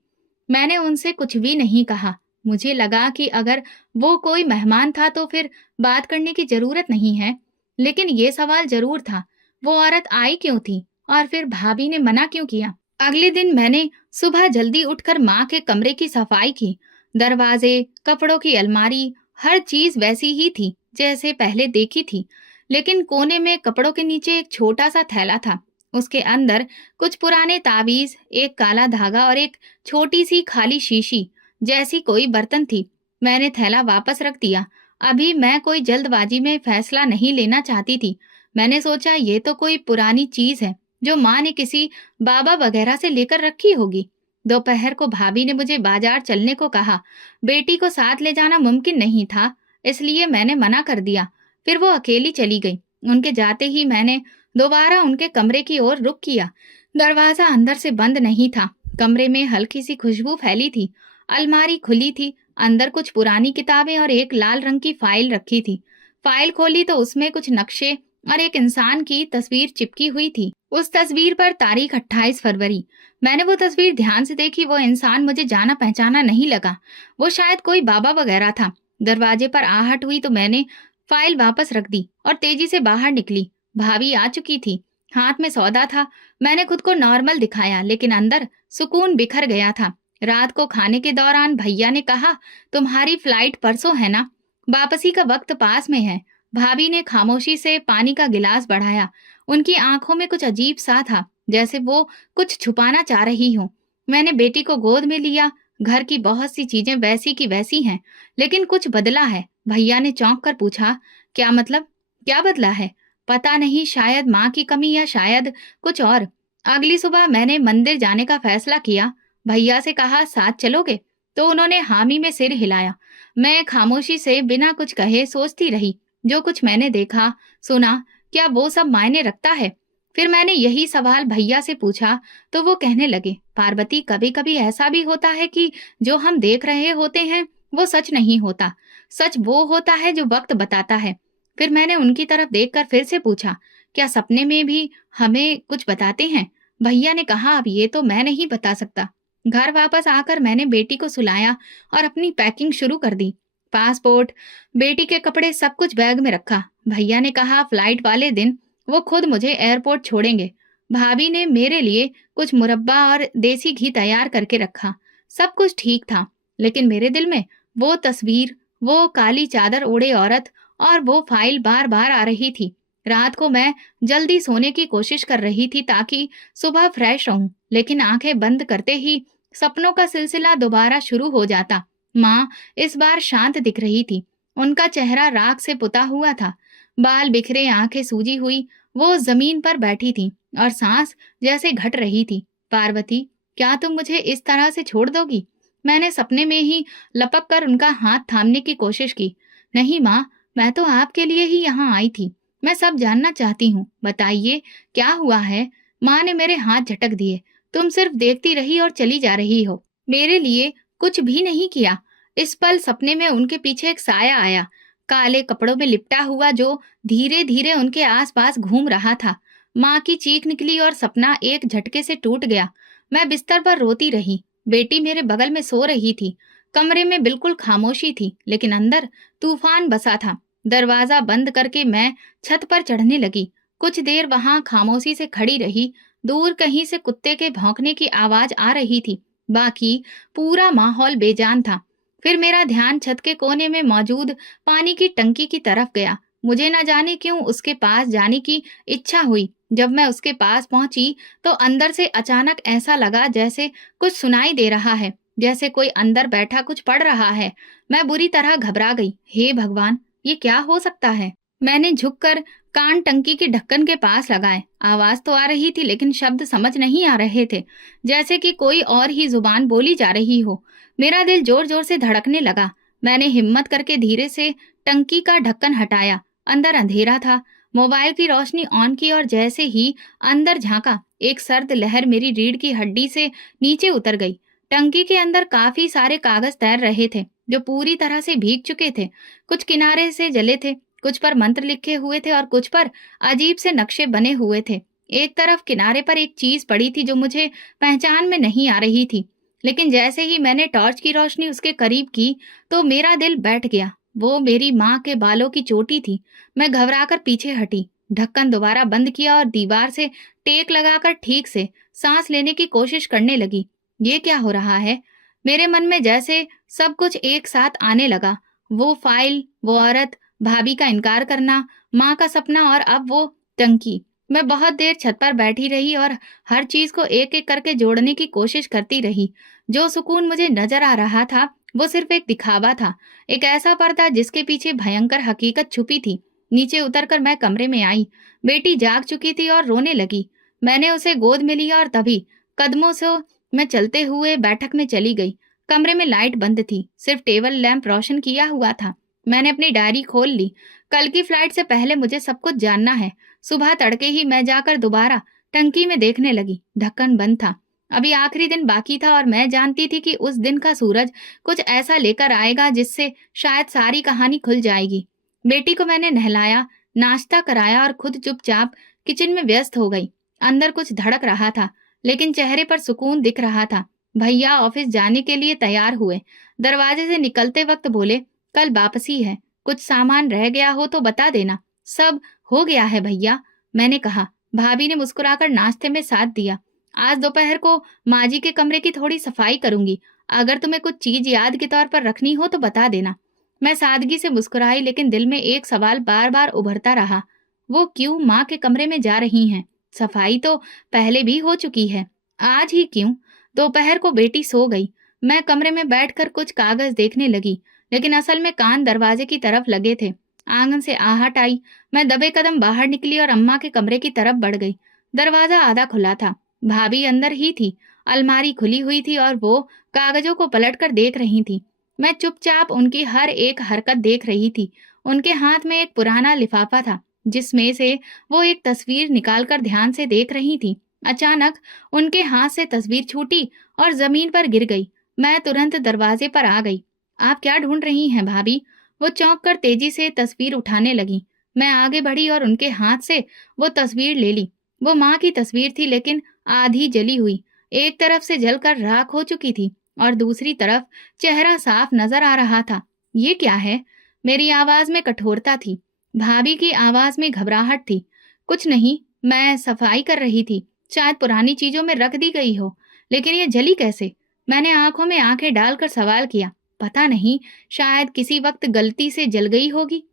मैंने उनसे कुछ भी नहीं कहा। मुझे लगा कि अगर वो कोई मेहमान था तो फिर बात करने की जरूरत नहीं है। लेकिन ये सवाल जरूर था, वो औरत आई क्यों थी और फिर भाभी ने मना क्यों किया? अगले दिन मैंने सुबह जल्दी उठकर माँ के कमरे की सफाई की। दरवाजे, कपड़ों की अलमारी, हर चीज वैसी ही थी जैसे पहले देखी थी। लेकिन कोने में कपड़ों के नीचे एक छोटा सा थैला था। उसके अंदर कुछ पुराने ताबीज, एक काला धागा और एक छोटी सी खाली शीशी जैसी कोई बर्तन थी। मैंने थैला वापस रख दिया। अभी मैं कोई जल्दबाजी में फैसला नहीं लेना चाहती थी। मैंने सोचा ये तो कोई पुरानी चीज है जो माँ ने किसी बाबा वगैरह से लेकर रखी होगी। दोपहर को भाभी ने मुझे बाजार चलने को कहा। बेटी को साथ ले जाना मुमकिन नहीं था, इसलिए मैंने मना कर दिया। फिर वो अकेली चली गई। उनके जाते ही मैंने दोबारा उनके कमरे की ओर रुख किया। दरवाजा अंदर से बंद नहीं था। कमरे में हल्की सी खुशबू फैली थी। अलमारी खुली थी। अंदर कुछ पुरानी किताबें और एक लाल रंग की फाइल रखी थी। फाइल खोली तो उसमें कुछ नक्शे और एक इंसान की तस्वीर चिपकी हुई थी। उस तस्वीर पर तारीख 28 फरवरी। मैंने वो तस्वीर ध्यान से देखी। वो इंसान मुझे जाना पहचाना नहीं लगा। वो शायद कोई बाबा वगैरह था। दरवाजे पर आहट हुई तो मैंने फाइल वापस रख दी और तेजी से बाहर निकली। भाभी आ चुकी थी। हाथ में सौदा था। मैंने खुद को नॉर्मल दिखाया, लेकिन अंदर सुकून बिखर गया था। रात को खाने के दौरान भैया ने कहा, तुम्हारी फ्लाइट परसों है ना? वापसी का वक्त पास में है। भाभी ने खामोशी से पानी का गिलास बढ़ाया। उनकी आंखों में कुछ अजीब सा था, जैसे वो कुछ छुपाना चाह रही हो। मैंने बेटी को गोद में लिया। घर की बहुत सी चीजें वैसी की वैसी हैं, लेकिन कुछ बदला है। भैया ने चौंक कर पूछा, क्या मतलब? क्या बदला है? पता नहीं, शायद माँ की कमी या शायद कुछ और। अगली सुबह मैंने मंदिर जाने का फैसला किया। भैया से कहा, साथ चलोगे? तो उन्होंने हामी में सिर हिलाया। मैं खामोशी से बिना कुछ कहे सोचती रही। जो कुछ मैंने देखा, सुना, क्या वो सब मायने रखता है? फिर मैंने यही सवाल भैया से पूछा तो वो कहने लगे, पार्वती, कभी कभी ऐसा भी होता है कि जो हम देख रहे होते हैं वो सच नहीं होता। सच वो होता है जो वक्त बताता है। फिर मैंने उनकी तरफ देखकर फिर से पूछा, क्या सपने में भी हमें कुछ बताते हैं? भैया ने कहा, अब ये तो मैं नहीं बता सकता। घर वापस आकर मैंने बेटी को सुलाया और अपनी पैकिंग शुरू कर दी। पासपोर्ट, बेटी के कपड़े, सब कुछ बैग में रखा। भैया ने कहा फ्लाइट वाले दिन वो खुद मुझे एयरपोर्ट छोड़ेंगे। भाभी ने मेरे लिए कुछ मुरब्बा और देसी घी तैयार करके रखा। सब कुछ ठीक था, लेकिन मेरे दिल में वो तस्वीर, वो काली चादर ओढ़े औरत और वो फाइल बार बार आ रही थी। रात को मैं जल्दी सोने की कोशिश कर रही थी ताकि सुबह फ्रेश रहूं, लेकिन आंखें बंद करते ही सपनों का सिलसिला दोबारा शुरू हो जाता। माँ इस बार शांत दिख रही थी। उनका चेहरा राख से पुता हुआ था, बाल बिखरे, आंखें सूजी हुई। वो जमीन पर बैठी थी और सांस जैसे घट रही थी। पार्वती, क्या तुम मुझे इस तरह से छोड़ दोगी? मैंने सपने में ही लपक कर उनका हाथ थामने की कोशिश की। नहीं माँ, मैं तो आपके लिए ही यहाँ आई थी। मैं सब जानना चाहती हूँ, बताइए क्या हुआ है? माँ ने मेरे हाथ झटक दिए। तुम सिर्फ देखती रही और चली जा रही हो, मेरे लिए कुछ भी नहीं किया। इस पल सपने में उनके पीछे एक साया आया, काले कपड़ों में लिपटा हुआ, जो धीरे धीरे उनके आसपास घूम रहा था। माँ की चीख निकली और सपना एक झटके से टूट गया। मैं बिस्तर पर रोती रही। बेटी मेरे बगल में सो रही थी। कमरे में बिल्कुल खामोशी थी, लेकिन अंदर तूफान बसा था। दरवाजा बंद करके मैं छत पर चढ़ने लगी। कुछ देर वहां खामोशी से खड़ी रही। दूर कहीं से कुत्ते के भौंकने की आवाज आ रही थी। बाकी पूरा माहौल बेजान था। फिर मेरा ध्यान छत के कोने में मौजूद पानी की टंकी की तरफ गया। मुझे न जाने क्यों उसके पास जाने की इच्छा हुई। जब मैं उसके पास पहुंची तो अंदर से अचानक ऐसा लगा जैसे कुछ सुनाई दे रहा है, जैसे कोई अंदर बैठा कुछ पढ़ रहा है। मैं बुरी तरह घबरा गई। हे भगवान, ये क्या हो सकता है? मैंने झुककर कान टंकी के ढक्कन के पास लगाए। आवाज तो आ रही थी, लेकिन शब्द समझ नहीं आ रहे थे, जैसे कि कोई और ही जुबान बोली जा रही हो। मेरा दिल जोर जोर से धड़कने लगा। मैंने हिम्मत करके धीरे से टंकी का ढक्कन हटाया। अंदर अंधेरा था। मोबाइल की रोशनी ऑन की और जैसे ही अंदर झांका, एक सर्द लहर मेरी रीढ़ की हड्डी से नीचे उतर गई। टंकी के अंदर काफी सारे कागज तैर रहे थे, जो पूरी तरह से भीग चुके थे। कुछ किनारे से जले थे, कुछ पर मंत्र लिखे हुए थे और कुछ पर अजीब से नक्शे बने हुए थे। एक तरफ किनारे पर एक चीज पड़ी थी जो मुझे पहचान में नहीं आ रही थी, लेकिन जैसे ही मैंने टॉर्च की रोशनी उसके करीब की तो मेरा दिल बैठ गया। वो मेरी माँ के बालों की चोटी थी। मैं घबराकर पीछे हटी, ढक्कन दोबारा बंद किया और दीवार से टेक लगाकर ठीक से सांस लेने की कोशिश करने लगी। ये क्या हो रहा है? मेरे मन में जैसे सब कुछ एक साथ आने लगा। वो फाइल, वो औरत, भाभी का इनकार करना, माँ का सपना और अब वो टंकी। मैं बहुत देर छत पर बैठी रही और हर चीज को एक एक करके जोड़ने की कोशिश करती रही। जो सुकून मुझे नजर आ रहा था वो सिर्फ एक दिखावा था, एक ऐसा पर्दा जिसके पीछे भयंकर हकीकत छुपी थी। नीचे उतरकर मैं कमरे में आई। बेटी जाग चुकी थी और रोने लगी। मैंने उसे गोद में लिया और तभी कदमों से मैं चलते हुए बैठक में चली गई। कमरे में लाइट बंद थी, सिर्फ टेबल लैंप रोशन किया हुआ था। मैंने अपनी डायरी खोल ली। कल की फ्लाइट से पहले मुझे सब कुछ जानना है। सुबह तड़के ही मैं जाकर दोबारा टंकी में देखने लगी। ढक्कन बंद था। अभी आखिरी दिन बाकी था और मैं जानती थी कि उस दिन का सूरज कुछ ऐसा लेकर आएगा जिससे शायद सारी कहानी खुल जाएगी। बेटी को मैंने नहलाया, नाश्ता कराया और खुद चुपचाप किचन में व्यस्त हो गई। अंदर कुछ धड़क रहा था, लेकिन चेहरे पर सुकून दिख रहा था। भैया ऑफिस जाने के लिए तैयार हुए। दरवाजे से निकलते वक्त बोले, कल वापसी है, कुछ सामान रह गया हो तो बता देना। सब हो गया है भैया, मैंने कहा। भाभी ने मुस्कुराकर नाश्ते में साथ दिया। आज दोपहर को माँ जी के कमरे की थोड़ी सफाई करूंगी। अगर तुम्हें कुछ चीज याद के तौर पर रखनी हो तो बता देना। मैं सादगी से मुस्कुराई, लेकिन दिल में एक सवाल बार बार उभरता रहा। वो क्यों माँ के कमरे में जा रही हैं? सफाई तो पहले भी हो चुकी है, आज ही क्यों? दोपहर को बेटी सो गई। मैं कमरे में बैठकर कुछ कागज देखने लगी, लेकिन असल में कान दरवाजे की तरफ लगे थे। आंगन से आहट आई। मैं दबे कदम बाहर निकली और अम्मा के कमरे की तरफ बढ़ गई। दरवाजा आधा खुला था। भाभी अंदर ही थी। अलमारी खुली हुई थी और वो कागजों को पलटकर देख रही थी। मैं चुपचाप उनकी हर एक हरकत देख रही थी। उनके हाथ में एक पुराना लिफाफा था, जिसमें से वो एक तस्वीर निकालकर ध्यान से देख रही थी। अचानक उनके हाथ से तस्वीर छूटी और जमीन पर गिर गई। मैं तुरंत दरवाजे पर आ गई। आप क्या ढूंढ रही हैं भाभी? वो चौंक कर तेजी से तस्वीर उठाने लगी। मैं आगे बढ़ी और उनके हाथ से वो तस्वीर ले ली। वो माँ की तस्वीर थी, लेकिन आधी जली हुई। एक तरफ से जलकर राख हो चुकी थी और दूसरी तरफ चेहरा साफ नजर आ रहा था। ये क्या है? मेरी आवाज में कठोरता थी। भाभी की आवाज में घबराहट थी। कुछ नहीं, मैं सफाई कर रही थी। शायद पुरानी चीजों में रख दी गई हो, लेकिन ये जली कैसे? मैंने आंखों में आंखें डालकर सवाल किया। पता नहीं, शायद किसी वक्त गलती से जल गई होगी।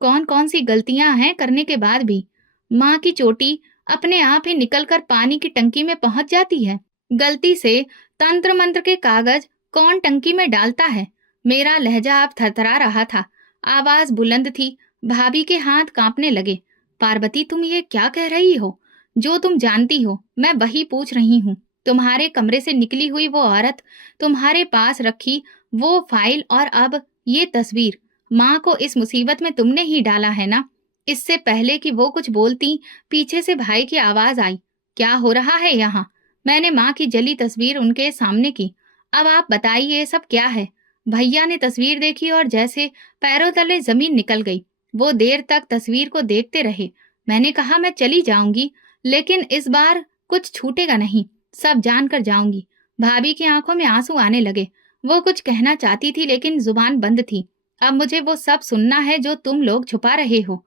कौन कौन सी गलतियां हैं करने के बाद भी। माँ की चोटी अपने आप ही निकलकर पानी की टंकी में पहुंच जाती है। गलती से तंत्र मंत्र के कागज कौन टंकी में डालता है? मेरा लहजा अब थरथरा रहा था। आवाज बुलंद थी। भाभी के हाथ कांपने लगे। पार्वती, तुम ये क्या कह रही हो? जो तुम जानती हो मैं वही पूछ रही हूँ। तुम्हारे कमरे से निकली हुई वो औरत, तुम्हारे पास रखी वो फाइल और अब ये तस्वीर, माँ को इस मुसीबत में तुमने ही डाला है ना? इससे पहले कि वो कुछ बोलती, पीछे से भाई की आवाज आई, क्या हो रहा है यहाँ? मैंने माँ की जली तस्वीर उनके सामने की। अब आप बताइए ये सब क्या है? भैया ने तस्वीर देखी और जैसे पैरों तले जमीन निकल गई। वो देर तक तस्वीर को देखते रहे। मैंने कहा मैं चली जाऊंगी, लेकिन इस बार कुछ छूटेगा नहीं, सब जान कर जाऊंगी। भाभी की आंखों में आंसू आने लगे। वो कुछ कहना चाहती थी लेकिन जुबान बंद थी। अब मुझे वो सब सुनना है जो तुम लोग छुपा रहे हो।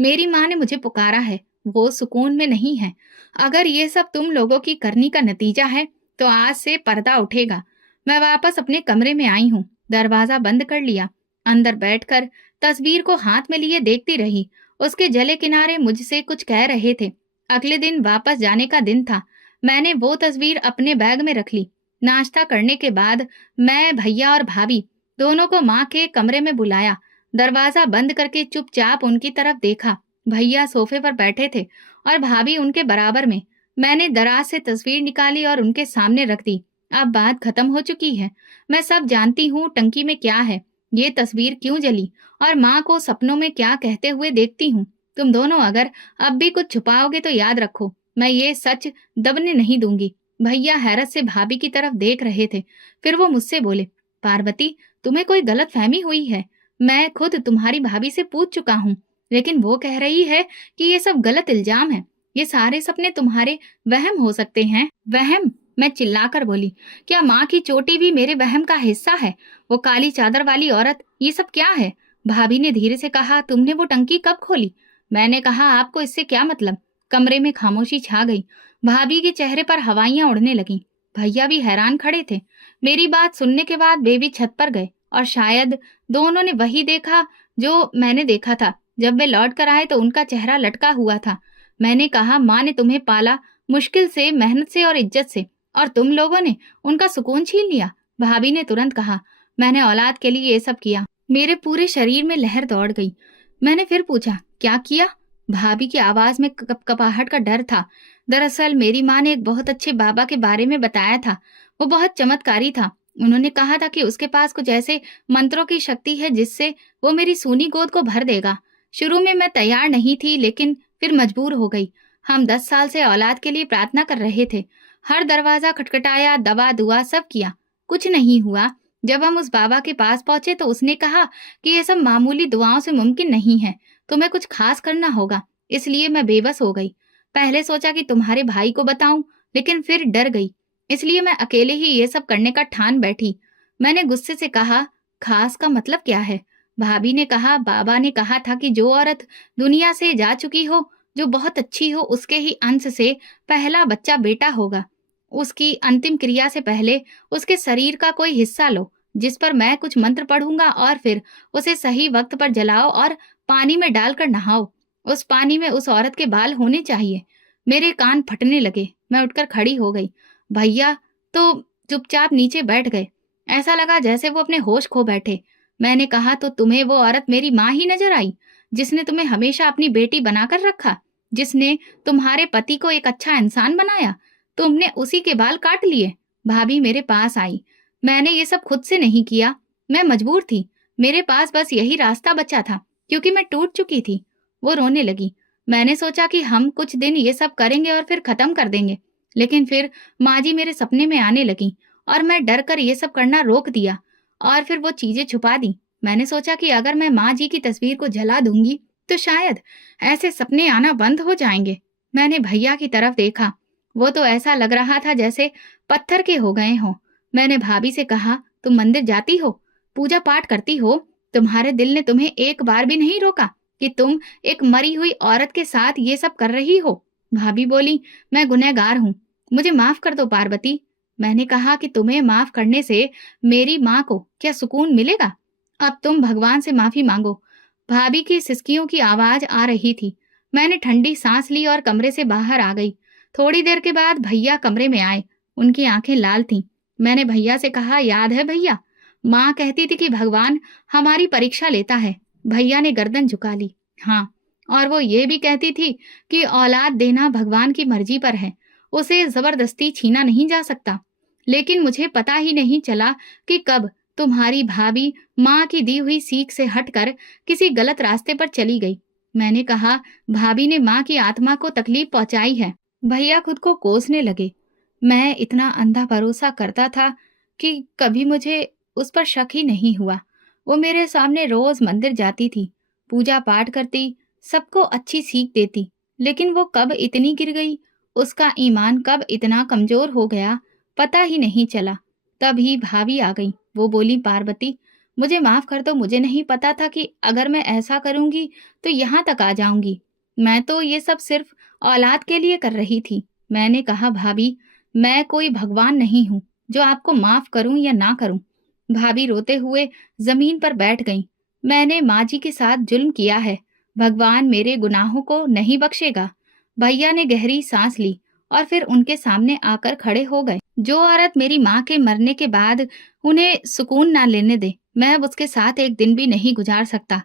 मेरी माँ ने मुझे पुकारा है, वो सुकून में नहीं है। अगर ये सब तुम लोगों की करनी का नतीजा है तो आज से पर्दा उठेगा। मैं वापस अपने कमरे में आई हूँ, दरवाजा बंद कर लिया। अंदर बैठकर तस्वीर को हाथ में लिए देखती रही। उसके जले किनारे मुझसे कुछ कह रहे थे। अगले दिन वापस जाने का दिन था। मैंने वो तस्वीर अपने बैग में रख ली। नाश्ता करने के बाद मैं, भैया और भाभी दोनों को माँ के कमरे में बुलाया। दरवाजा बंद करके चुपचाप उनकी तरफ देखा। भैया सोफे पर बैठे थे और भाभी उनके बराबर में। मैंने दराज से तस्वीर निकाली और उनके सामने रख दी। अब बात खत्म हो चुकी है। मैं सब जानती हूँ टंकी में क्या है, ये तस्वीर क्यों जली और माँ को सपनों में क्या कहते हुए देखती हूँ। तुम दोनों अगर अब भी कुछ छुपाओगे तो याद रखो, मैं ये सच दबने नहीं दूंगी। भैया हैरत से भाभी की तरफ देख रहे थे। फिर वो मुझसे बोले, पार्वती, तुम्हें कोई गलत फहमी हुई है। मैं खुद तुम्हारी भाभी से पूछ चुका हूँ, लेकिन वो कह रही है कि ये सब गलत इल्जाम है। ये सारे सपने तुम्हारे वहम हो सकते हैं। वहम? मैं चिल्लाकर बोली, क्या माँ की चोटी भी मेरे वहम का हिस्सा है? वो काली चादर वाली औरत, ये सब क्या है? भाभी ने धीरे से कहा, तुमने वो टंकी कब खोली? मैंने कहा, आपको इससे क्या मतलब? कमरे में खामोशी छा गई। भाभी के चेहरे पर हवाइयां उड़ने लगीं। भैया भी हैरान खड़े थे। मेरी बात सुनने के बाद वे भी छत पर गए और शायद दोनों ने वही देखा जो मैंने देखा था। जब वे लौट कर आए तो उनका चेहरा लटका हुआ था। मैंने कहा, माँ ने तुम्हें पाला, मुश्किल से, मेहनत से और इज्जत से, और तुम लोगों ने उनका सुकून छीन लिया। भाभी ने तुरंत कहा, मैंने औलाद के लिए ये सब किया। मेरे पूरे शरीर में लहर दौड़ गई। मैंने फिर पूछा, क्या किया? भाभी की आवाज में कपकपाहट का डर था। दरअसल मेरी माँ ने एक बहुत अच्छे बाबा के बारे में बताया था। वो बहुत चमत्कारी था। उन्होंने कहा था कि उसके पास कुछ ऐसे मंत्रों की शक्ति है जिससे वो मेरी सूनी गोद को भर देगा। शुरू में मैं तैयार नहीं थी, लेकिन फिर मजबूर हो गई। हम 10 साल से औलाद के लिए प्रार्थना कर रहे थे। हर दरवाजा खटखटाया, दवा दुआ सब किया, कुछ नहीं हुआ। जब हम उस बाबा के पास पहुंचे तो उसने कहा कि ये सब मामूली दुआओं से मुमकिन नहीं है, तुम्हें कुछ खास करना होगा। इसलिए मैं बेबस हो गई। पहले सोचा कि तुम्हारे भाई को बताऊं, लेकिन फिर डर गई। इसलिए मैं अकेले ही ये सब करने का ठान बैठी। मैंने गुस्से से कहा, खास का मतलब क्या है? भाभी ने कहा, बाबा ने कहा था कि जो औरत दुनिया से जा चुकी हो, जो बहुत अच्छी हो, उसके ही अंश से पहला बच्चा बेटा होगा। उसकी अंतिम क्रिया से पहले उसके शरीर का कोई हिस्सा लो, जिस पर मैं कुछ मंत्र पढ़ूंगा, और फिर उसे सही वक्त पर जलाओ और पानी में डालकर नहाओ। उस पानी में उस औरत के बाल होने चाहिए। मेरे कान फटने लगे। मैं उठकर खड़ी हो गई। भैया तो चुपचाप नीचे बैठ गए। ऐसा लगा जैसे वो अपने होश खो बैठे। मैंने कहा, तो तुम्हें वो औरत मेरी माँ ही नजर आई, जिसने तुम्हें हमेशा अपनी बेटी बनाकर रखा, जिसने तुम्हारे पति को एक अच्छा इंसान बनाया? तुमने उसी के बाल काट लिए। भाभी मेरे पास आई। मैंने ये सब खुद से नहीं किया, मैं मजबूर थी। मेरे पास बस यही रास्ता बचा था, क्योंकि मैं टूट चुकी थी। वो रोने लगी। मैंने सोचा कि हम कुछ दिन ये सब करेंगे और फिर खत्म कर देंगे, लेकिन फिर माँ जी मेरे सपने में आने लगी और मैं डर कर ये सब करना रोक दिया और फिर वो चीजें छुपा दी। मैंने सोचा कि अगर मैं माँ जी की तस्वीर को जला दूंगी तो शायद ऐसे सपने आना बंद हो जाएंगे। मैंने भैया की तरफ देखा। वो तो ऐसा लग रहा था जैसे पत्थर के हो गए हों। मैंने भाभी से कहा, तुम मंदिर जाती हो, पूजा पाठ करती हो, तुम्हारे दिल ने तुम्हें एक बार भी नहीं रोका कि तुम एक मरी हुई औरत के साथ ये सब कर रही हो? भाभी बोली, मैं गुनहगार हूँ, मुझे माफ कर दो पार्वती। मैंने कहा कि तुम्हें माफ करने से मेरी माँ को क्या सुकून मिलेगा? अब तुम भगवान से माफी मांगो। भाभी की सिसकियों की आवाज आ रही थी। मैंने ठंडी सांस ली और कमरे से बाहर आ गई। थोड़ी देर के बाद भैया कमरे में आए। उनकी आंखें लाल थीं। मैंने भैया से कहा, याद है भैया, माँ कहती थी कि भगवान हमारी परीक्षा लेता है। भैया ने गर्दन झुका ली। हाँ, और वो ये भी कहती थी कि औलाद देना भगवान की मर्जी पर है, उसे जबरदस्ती छीना नहीं जा सकता। लेकिन मुझे पता ही नहीं चला कि कब तुम्हारी भाभी माँ की दी हुई सीख से हटकर किसी गलत रास्ते पर चली गई। मैंने कहा, भाभी ने माँ की आत्मा को तकलीफ पहुंचाई है। भैया खुद को कोसने लगे। मैं इतना अंधा भरोसा करता था कि कभी मुझे उस पर शक ही नहीं हुआ। वो मेरे सामने रोज मंदिर जाती थी, पूजा पाठ करती, सबको अच्छी सीख देती। लेकिन वो कब इतनी गिर गई, उसका ईमान कब इतना कमजोर हो गया, पता ही नहीं चला। तभी भाभी आ गई। वो बोली, पार्वती, मुझे माफ कर दो, मुझे नहीं पता था कि अगर मैं ऐसा करूंगी तो यहाँ तक आ जाऊंगी। मैं तो ये सब सिर्फ औलाद के लिए कर रही थी। मैंने कहा, भाभी, मैं कोई भगवान नहीं हूँ जो आपको माफ करूं या ना करूं। भाभी रोते हुए जमीन पर बैठ गईं। मैंने माँ जी के साथ जुल्म किया है, भगवान मेरे गुनाहों को नहीं बख्शेगा। भैया ने गहरी सांस ली और फिर उनके सामने आकर खड़े हो गए। जो औरत मेरी माँ के मरने के बाद उन्हें सुकून ना लेने दे, मैं अब उसके साथ एक दिन भी नहीं गुजार सकता।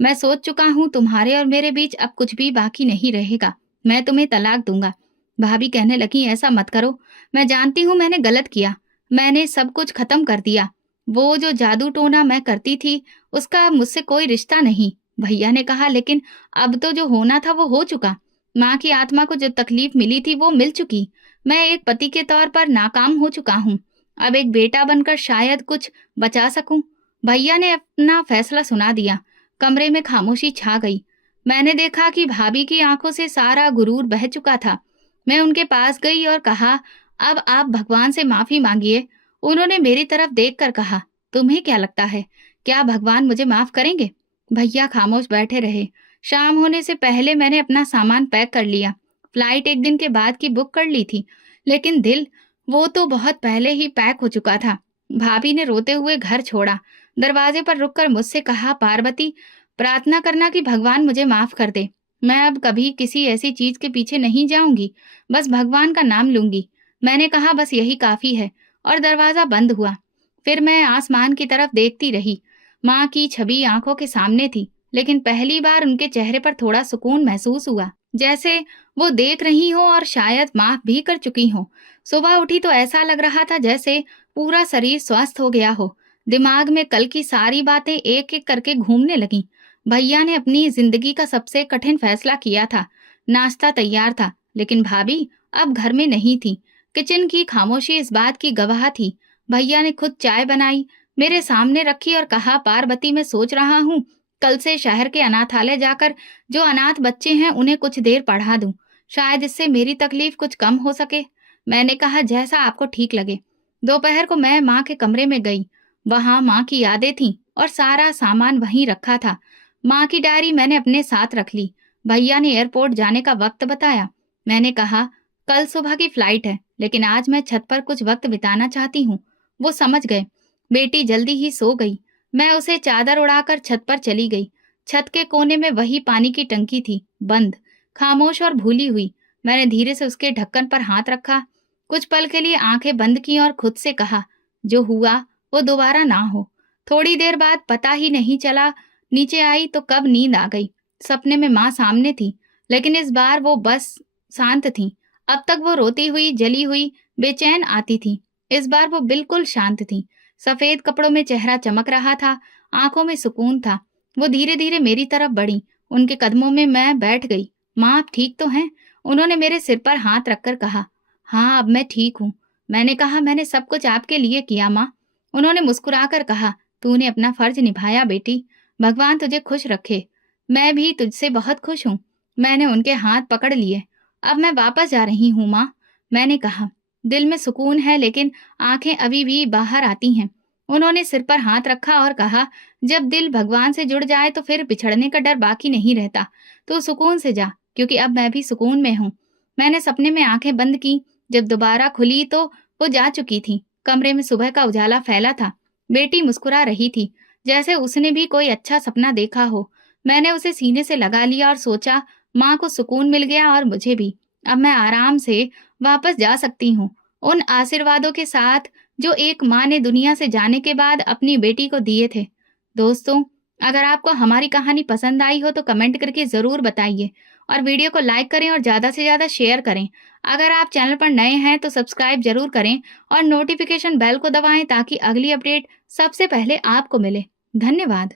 मैं सोच चुका हूँ, तुम्हारे और मेरे बीच अब कुछ भी बाकी नहीं रहेगा। मैं तुम्हें तलाक दूंगा। भाभी कहने लगी, ऐसा मत करो, मैं जानती हूँ मैंने गलत किया, मैंने सब कुछ खत्म कर दिया। वो जो जादू टोना मैं करती थी, उसका मुझसे कोई रिश्ता नहीं। भैया ने कहा, लेकिन अब तो जो होना था वो हो चुका। माँ की आत्मा को जो तकलीफ मिली थी वो मिल चुकी। मैं एक पति के तौर पर नाकाम हो चुका हूँ। अब एक बेटा बनकर शायद कुछ बचा सकूं। भैया ने अपना फैसला सुना दिया। कमरे में खामोशी छा गई। मैंने देखा कि भाभी की आंखों से सारा गुरूर बह चुका था। मैं उनके पास गई और कहा, अब आप भगवान से माफी मांगिए। उन्होंने मेरी तरफ देखकर कहा, तुम्हें क्या लगता है, क्या भगवान मुझे माफ करेंगे? भैया खामोश बैठे रहे। शाम होने से पहले मैंने अपना सामान पैक कर लिया। फ्लाइट एक दिन के बाद की बुक कर ली थी, लेकिन दिल, वो तो बहुत पहले ही पैक हो चुका था। भाभी ने रोते हुए घर छोड़ा। दरवाजे पर रुककर मुझसे कहा, पार्वती, प्रार्थना करना कि भगवान मुझे माफ कर दे। मैं अब कभी किसी ऐसी चीज के पीछे नहीं जाऊंगी, बस भगवान का नाम लूंगी। मैंने कहा, बस यही काफी है, और दरवाजा बंद हुआ। फिर मैं आसमान की तरफ देखती रही। माँ की छवि आंखों के सामने थी, लेकिन पहली बार उनके चेहरे पर थोड़ा सुकून महसूस हुआ, जैसे वो देख रही हो और शायद माफ भी कर चुकी हो। सुबह उठी तो ऐसा लग रहा था जैसे पूरा शरीर स्वस्थ हो गया हो। दिमाग में कल की सारी बातें एक एक करके घूमने लगीं। भैया ने अपनी जिंदगी का सबसे कठिन फैसला किया था। नाश्ता तैयार था, लेकिन भाभी अब घर में नहीं थी। किचन की खामोशी इस बात की गवाह थी। भैया ने खुद चाय बनाई, मेरे सामने रखी और कहा, पार्वती, मैं सोच रहा हूँ कल से शहर के अनाथालय जाकर जो अनाथ बच्चे हैं उन्हें कुछ देर पढ़ा दूं। शायद इससे मेरी तकलीफ कुछ कम हो सके। मैंने कहा, जैसा आपको ठीक लगे। दोपहर को मैं माँ के कमरे में गई। वहां माँ की यादें थीं और सारा सामान वहीं रखा था। माँ की डायरी मैंने अपने साथ रख ली। भैया ने एयरपोर्ट जाने का वक्त बताया। मैंने कहा, कल सुबह की फ्लाइट है, लेकिन आज मैं छत पर कुछ वक्त बिताना चाहती हूँ। वो समझ गए। बेटी जल्दी ही सो गई। मैं उसे चादर उड़ाकर छत पर चली गई। छत के कोने में वही पानी की टंकी थी, बंद, खामोश और भूली हुई। मैंने धीरे से उसके ढक्कन पर हाथ रखा, कुछ पल के लिए आंखें बंद की और खुद से कहा, जो हुआ वो दोबारा ना हो। थोड़ी देर बाद पता ही नहीं चला नीचे आई तो कब नींद आ गई। सपने में माँ सामने थी, लेकिन इस बार वो बस शांत थी। अब तक वो रोती हुई, जली हुई, बेचैन आती थी। इस बार वो बिल्कुल शांत थी। सफेद कपड़ों में चेहरा चमक रहा था, आंखों में सुकून था। वो धीरे धीरे मेरी तरफ बढ़ी। उनके कदमों में मैं बैठ गई। माँ, आप ठीक तो हैं? उन्होंने मेरे सिर पर हाथ रखकर कहा, हाँ, अब मैं ठीक हूँ। मैंने कहा, मैंने सब कुछ आपके लिए किया माँ। उन्होंने मुस्कुराकर कहा, तूने अपना फर्ज निभाया बेटी, भगवान तुझे खुश रखे। मैं भी तुझसे बहुत खुश हूँ। मैंने उनके हाथ पकड़ लिए। अब मैं वापस जा रही हूँ माँ। मैंने कहा, दिल में सुकून है, लेकिन आंखें अभी भी बाहर आती हैं। उन्होंने सिर पर हाथ रखा और कहा, जब दिल भगवान से जुड़ जाए तो फिर बिछड़ने का डर बाकी नहीं रहता। तो सुकून से जा, क्योंकि अब मैं भी सुकून में हूँ। मैंने सपने में आंखें बंद की। जब दोबारा खुली तो वो जा चुकी थी। कमरे में सुबह का उजाला फैला था। बेटी मुस्कुरा रही थी, जैसे उसने भी कोई अच्छा सपना देखा हो। मैंने उसे सीने से लगा लिया और सोचा, माँ को सुकून मिल गया और मुझे भी। अब मैं आराम से वापस जा सकती हूँ, उन आशीर्वादों के साथ जो एक माँ ने दुनिया से जाने के बाद अपनी बेटी को दिए थे। दोस्तों, अगर आपको हमारी कहानी पसंद आई हो तो कमेंट करके ज़रूर बताइए और वीडियो को लाइक करें और ज़्यादा से ज़्यादा शेयर करें। अगर आप चैनल पर नए हैं तो सब्सक्राइब ज़रूर करें और नोटिफिकेशन बेल को दबाएं ताकि अगली अपडेट सबसे पहले आपको मिले। धन्यवाद।